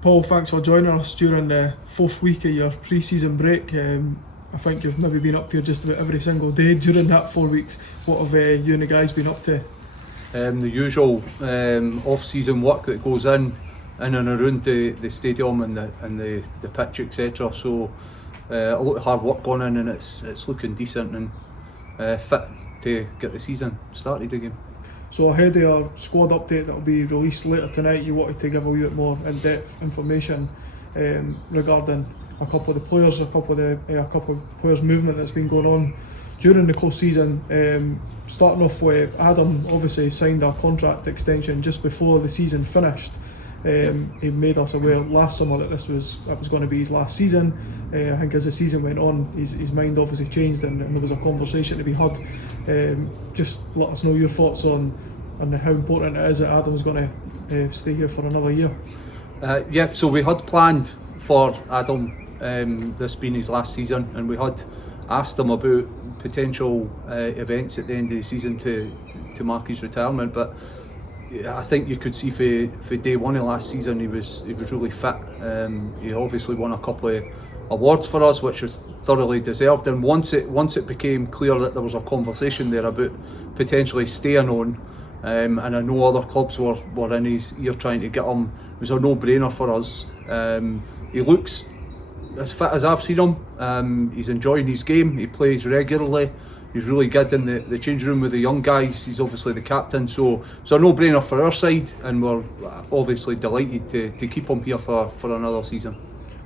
Paul, thanks for joining us during the fourth week of your pre-season break. I think you've maybe been up here just about every single day during that 4 weeks. What have you and the guys been up to? The usual off-season work that goes in and around the stadium and the pitch, etc. So a lot of hard work going in, and it's looking decent and fit to get the season started again. So ahead of our squad update that will be released later tonight, you wanted to give a wee bit more in-depth information regarding a couple of the players, a couple of players' movement that's been going on during the close season. Starting off with Adam, obviously signed a contract extension just before the season finished. He made us aware last summer that that was going to be his last season. I think as the season went on, his mind obviously changed, and there was a conversation to be had. Just let us know your thoughts on how important it is that Adam's going to stay here for another year. Yeah, so we had planned for Adam this being his last season, and we had asked him about potential events at the end of the season to mark his retirement, but I think you could see for day one of last season he was really fit. He obviously won a couple of awards for us, which was thoroughly deserved, and once it became clear that there was a conversation there about potentially staying on, and I know other clubs were in his ear trying to get him, it was a no-brainer for us. He looks as fit as I've seen him. He's enjoying his game, he plays regularly, he's really good in the change room with the young guys. He's obviously the captain, so it's a no-brainer for our side, and we're obviously delighted to keep him here for another season.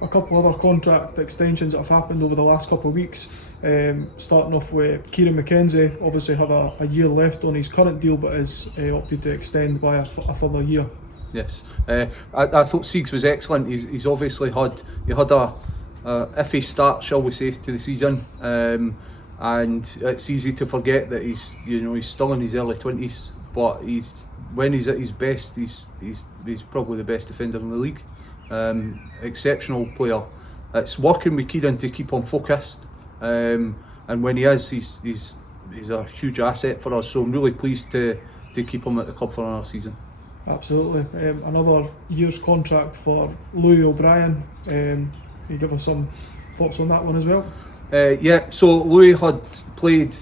A couple other contract extensions that have happened over the last couple of weeks. Starting off with Kieran McKenzie, obviously had a year left on his current deal, but has opted to extend by a further year. Yes, I thought Siegs was excellent. He's obviously had a iffy start, shall we say, to the season, and it's easy to forget that he's still in his early 20s, but when he's at his best, he's probably the best defender in the league. Exceptional player. It's working with Kieran to keep him focused, and when he is, he's a huge asset for us. So I'm really pleased to keep him at the club for another season. Absolutely. Another year's contract for Louis O'Brien. Can you give us some thoughts on that one as well? Yeah, so Louis had played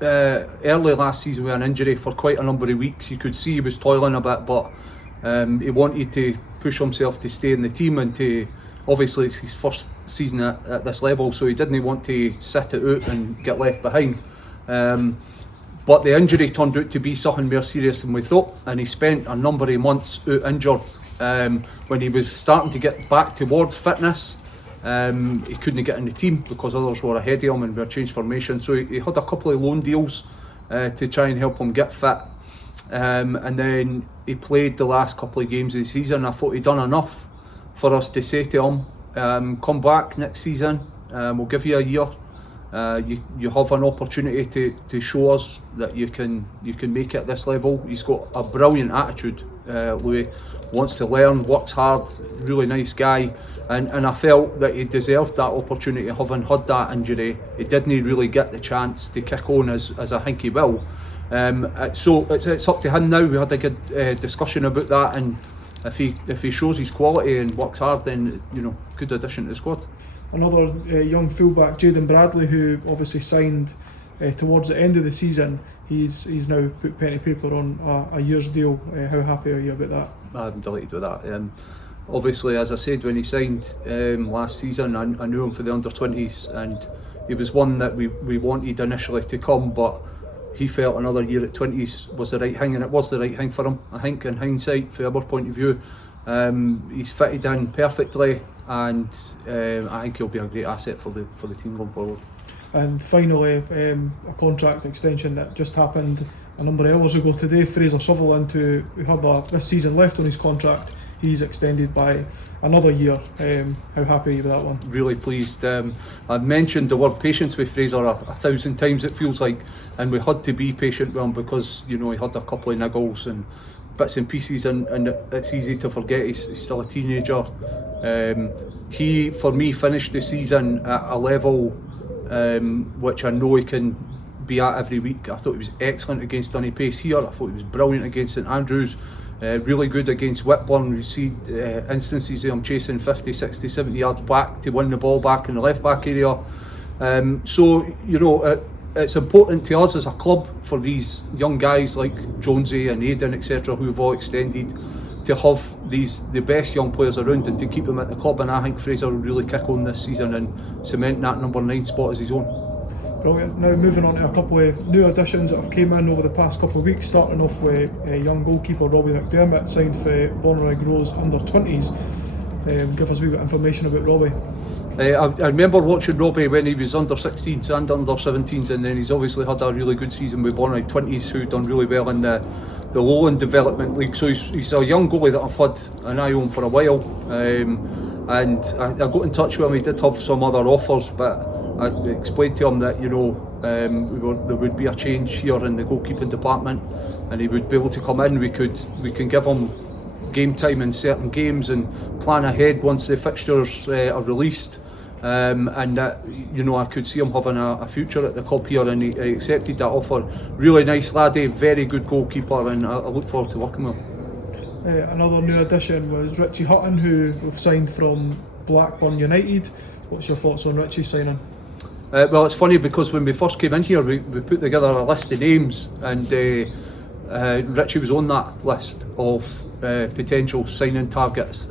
early last season with an injury for quite a number of weeks. You could see he was toiling a bit, but he wanted to push himself to stay in the team, and to obviously it's his first season at this level, so he didn't want to sit it out and get left behind. But the injury turned out to be something more serious than we thought, and he spent a number of months out injured. When he was starting to get back towards fitness, he couldn't get in the team because others were ahead of him and we were changed formation. So he had a couple of loan deals to try and help him get fit. And then he played the last couple of games of the season. I thought he'd done enough for us to say to him, come back next season, we'll give you a year. You have an opportunity to show us that you can make it at this level. He's got a brilliant attitude. Louis wants to learn, works hard, really nice guy, and I felt that he deserved that opportunity. Having had that injury, he didn't really get the chance to kick on as I think he will. So it's up to him now. We had a good discussion about that, and if he shows his quality and works hard, then good addition to the squad. Another young fullback, Jayden Bradley, who obviously signed towards the end of the season. He's now put pen to paper on a year's deal. How happy are you about that? I'm delighted with that. Obviously, as I said, when he signed last season, I knew him for the under-20s, and he was one that we wanted initially to come, but he felt another year at 20s was the right thing, and it was the right thing for him. I think in hindsight, from our point of view, he's fitted in perfectly, and I think he'll be a great asset for the team going forward. And finally, a contract extension that just happened a number of hours ago today. Fraser Sutherland, who had this season left on his contract, he's extended by another year. How happy are you with that one? Really pleased. I've mentioned the word patience with Fraser a thousand times, it feels like, and we had to be patient with him because he had a couple of niggles and bits and pieces, and it's easy to forget he's still a teenager. He, for me, finished the season at a level which I know he can be at every week. I thought he was excellent against Dunny Pace here. I thought he was brilliant against St Andrews. Really good against Whitburn. We see instances of him chasing 50, 60, 70 yards back to win the ball back in the left back area. So, you know, it's important to us as a club for these young guys like Jonesy and Aidan, etc., who have all extended, to have the best young players around and to keep them at the club. And I think Fraser will really kick on this season and cement that number 9 spot as his own. Brilliant. Now moving on to a couple of new additions that have came in over the past couple of weeks, starting off with young goalkeeper Robbie McDermott, signed for Bonnerig Rose under 20s. Give us a wee bit of information about Robbie. I remember watching Robbie when he was under 16s and under 17s, and then he's obviously had a really good season with Bonnerig 20s, who done really well in the Lowland Development League. So he's a young goalie that I've had an eye on for a while, and I got in touch with him. He did have some other offers, but I explained to him that, you know, there would be a change here in the goalkeeping department, and he would be able to come in. We can give him game time in certain games and plan ahead once the fixtures are released, and that, you know, I could see him having a future at the club here, and he accepted that offer. Really nice laddie, very good goalkeeper, and I look forward to working with him. Another new addition was Richie Hutton, who we've signed from Blackburn United. What's your thoughts on Richie's signing? Well, it's funny because when we first came in here, we put together a list of names, and Richie was on that list of potential signing targets.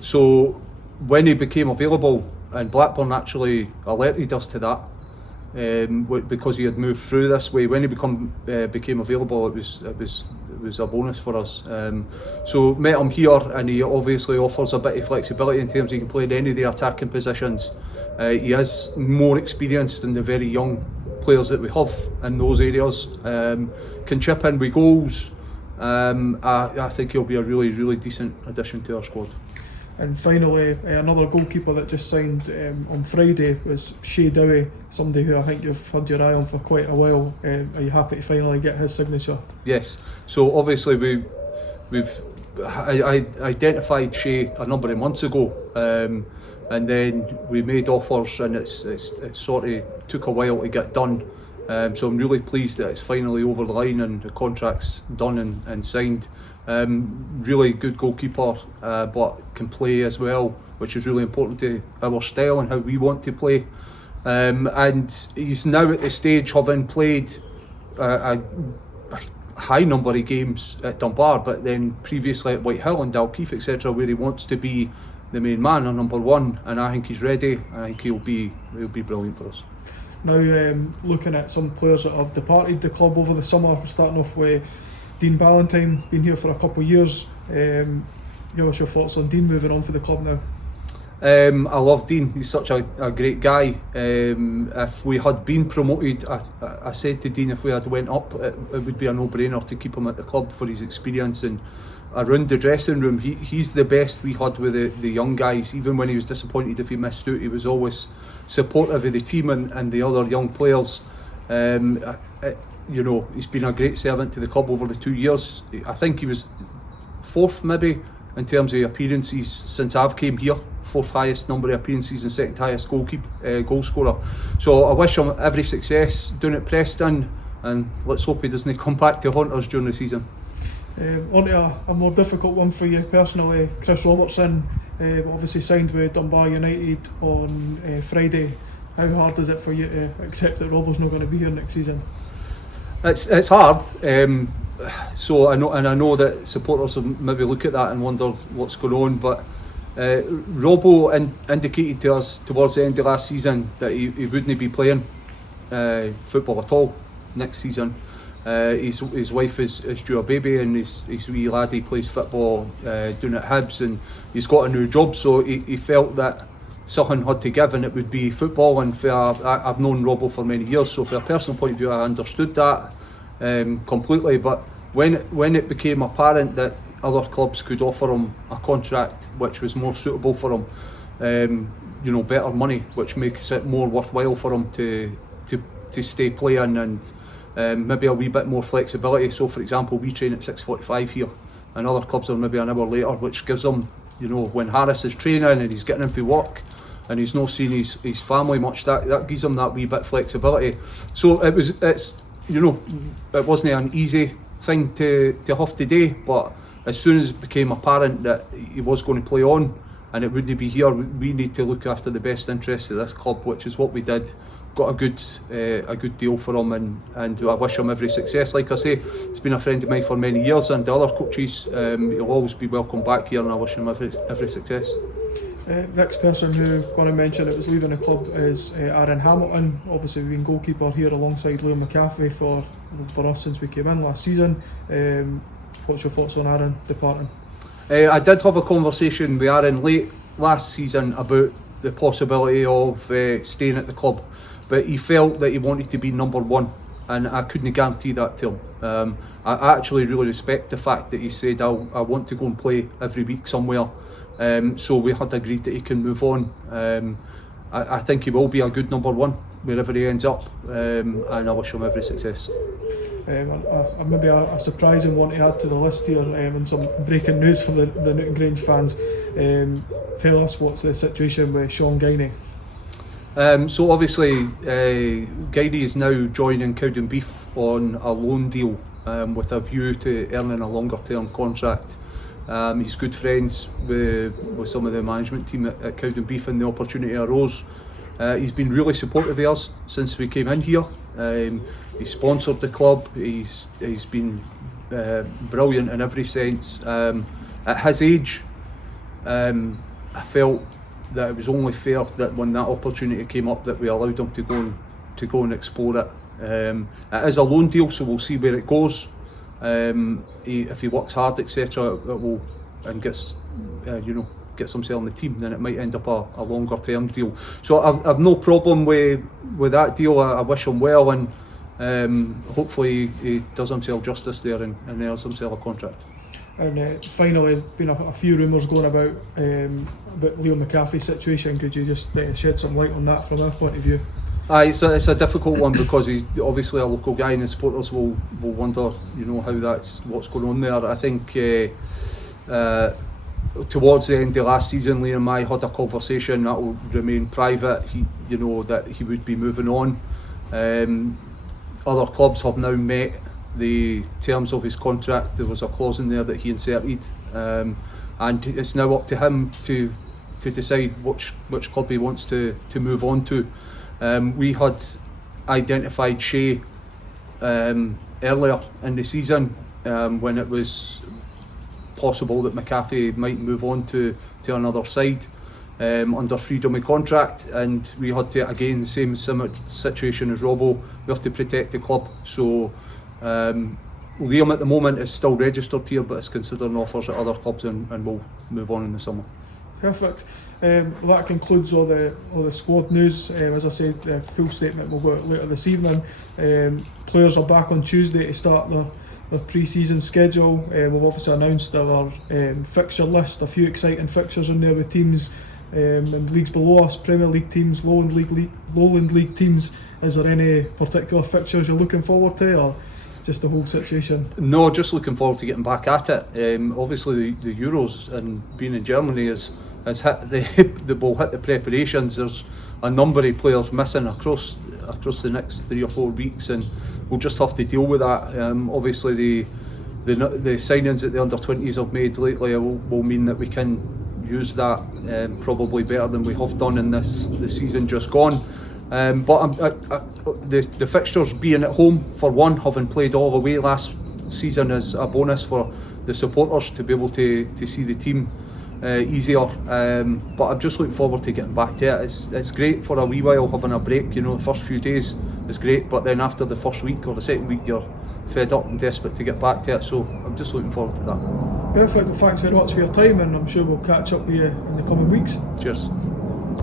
So when he became available, and Blackburn actually alerted us to that, because he had moved through this way. When he became available, it was a bonus for us. So met him here, and he obviously offers a bit of flexibility in terms of he can play in any of the attacking positions. He is more experienced than the very young players that we have in those areas. Can chip in with goals. I think he'll be a really, really decent addition to our squad. And finally, another goalkeeper that just signed on Friday was Shea Dowie, somebody who I think you've had your eye on for quite a while. Are you happy to finally get his signature? Yes. So obviously I identified Shea a number of months ago, and then we made offers, and it sort of took a while to get done. So I'm really pleased that it's finally over the line and the contract's done and signed. Really good goalkeeper, but can play as well, which is really important to our style and how we want to play. And he's now at the stage, having played a high number of games at Dunbar, but then previously at Whitehill and Dalkeith, etc., where he wants to be the main man or number one, and I think he's ready. I think he'll be brilliant for us. Now, looking at some players that have departed the club over the summer, starting off with Dean Ballantyne, been here for a couple of years. Give us your thoughts on Dean moving on for the club now. I love Dean. He's such a great guy. If we had been promoted, I said to Dean, if we had went up, it would be a no-brainer to keep him at the club for his experience. And around the dressing room, he's the best we had with the young guys. Even when he was disappointed if he missed out, he was always supportive of the team and the other young players. You know, he's been a great servant to the club over the 2 years. I think he was 4th maybe in terms of appearances since I've came here, 4th highest number of appearances and 2nd highest goal scorer. So I wish him every success down at Preston, and let's hope he doesn't come back to haunt us during the season. On to a more difficult one for you personally, Chris Robertson, obviously signed with Dunbar United on Friday. How hard is it for you to accept that Robbo's not going to be here next season? It's hard. So I know that supporters will maybe look at that and wonder what's going on, but Robbo indicated to us towards the end of last season that he wouldn't be playing football at all next season. His wife is due a baby, and his wee laddie plays football down at Hibs, and he's got a new job, so he felt that something had to give, and it would be football. And I've known Robbo for many years, so from a personal point of view I understood that completely. But when it became apparent that other clubs could offer him a contract which was more suitable for him, you know, better money, which makes it more worthwhile for him to stay playing, and maybe a wee bit more flexibility. So for example, we train at 6:45 here, and other clubs are maybe an hour later, which gives him, you know, when Harris is training and he's getting in for work and he's not seeing his family much, that gives him that wee bit flexibility. So it wasn't an easy thing to have to do, but as soon as it became apparent that he was going to play on and it wouldn't be here, we need to look after the best interests of this club, which is what we did. Got a good deal for him, and I wish him every success. Like I say, he's been a friend of mine for many years, and the other coaches, he'll always be welcome back here, and I wish him every success. Next person who I'm going to mention that was leaving the club is Aaron Hamilton. Obviously we've been goalkeeper here alongside Liam McCaffrey for us since we came in last season. What's your thoughts on Aaron departing? I did have a conversation with Aaron late last season about the possibility of staying at the club, but he felt that he wanted to be number one, and I couldn't guarantee that to him. I actually really respect the fact that he said I want to go and play every week somewhere. So we had agreed that he can move on. I think he will be a good number one wherever he ends up, and I wish him every success. Maybe a surprising one to add to the list here, and some breaking news for the Newton Grange fans. Tell us what's the situation with Sean Guiney. So obviously Guiney is now joining Cowdenbeath on a loan deal with a view to earning a longer term contract. He's good friends with some of the management team at Cowdenbeath, and the opportunity arose. He's been really supportive of us since we came in here. He sponsored the club. He's been brilliant in every sense. At his age, I felt that it was only fair that when that opportunity came up that we allowed him to go and explore it. It is a loan deal, so we'll see where it goes. If he works hard, etc., and gets himself on the team, then it might end up a longer term deal. So I've no problem with that deal. I wish him well, and hopefully he does himself justice there and earns himself a contract. And finally, been a few rumours going about Leo McCaffrey's situation. Could you just shed some light on that from our point of view? It's a difficult one because he's obviously a local guy, and the supporters will wonder, how what's going on there. I think towards the end of last season, Liam and I had a conversation that will remain private. That he would be moving on. Other clubs have now met the terms of his contract. There was a clause in there that he inserted, and it's now up to him to decide which club he wants to move on to. We had identified Shea earlier in the season when it was possible that McCaffrey might move on to another side under freedom of contract, and we had to, again, the same situation as Robbo, we have to protect the club. So Liam at the moment is still registered here, but is considering offers at other clubs, and will move on in the summer. Perfect. That concludes all the squad news. As I said, the full statement will go out later this evening. Players are back on Tuesday to start their pre-season schedule. We've obviously announced our fixture list. A few exciting fixtures in there with teams in leagues below us, Premier League teams, Lowland League teams. Is there any particular fixtures you're looking forward to, or just the whole situation? No, just looking forward to getting back at it. Obviously the Euros and being in Germany has hit the ball, hit the preparations. There's a number of players missing across the next 3 or 4 weeks, and we'll just have to deal with that. Obviously the signings that the under-20s have made lately will mean that we can use that probably better than we have done in the season just gone. But the fixtures being at home, for one, having played all the way last season, is a bonus for the supporters to be able to see the team easier. But I'm just looking forward to getting back to it. It's great for a wee while having a break. The first few days is great, but then after the first week or the second week, you're fed up and desperate to get back to it. So I'm just looking forward to that. Perfect. Well, thanks very much for your time, and I'm sure we'll catch up with you in the coming weeks. Cheers.